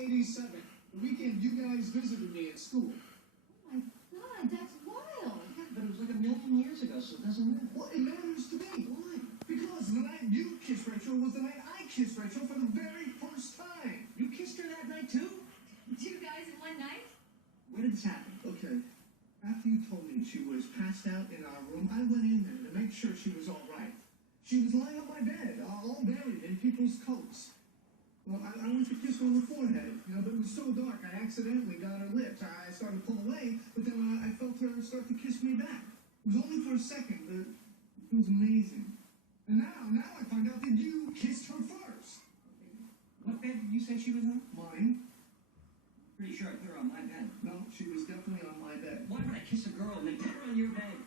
'87. The weekend you guys visited me at school. Oh my God, that's wild. Yeah, but it was like a million years ago, so it doesn't matter. Well, it matters to me. Why? Because the night you kissed Rachel was the night I kissed Rachel for the very first time. You kissed her that night, too? Two guys in one night? Where did this happen? Okay. After you told me she was passed out in our room, I went in there to make sure she was all right. She was lying on my bed, all buried in people's coats. Well, I went to kiss her on the forehead, but it was so dark, I accidentally got her lips. I started to pull away, but then I felt her start to kiss me back. It was only for a second, but it was amazing. And now I find out that you kissed her first. What bed did you say she was on? Mine? Pretty sure I put her on my bed. No, she was definitely on my bed. Why would I kiss a girl and then put her on your bed?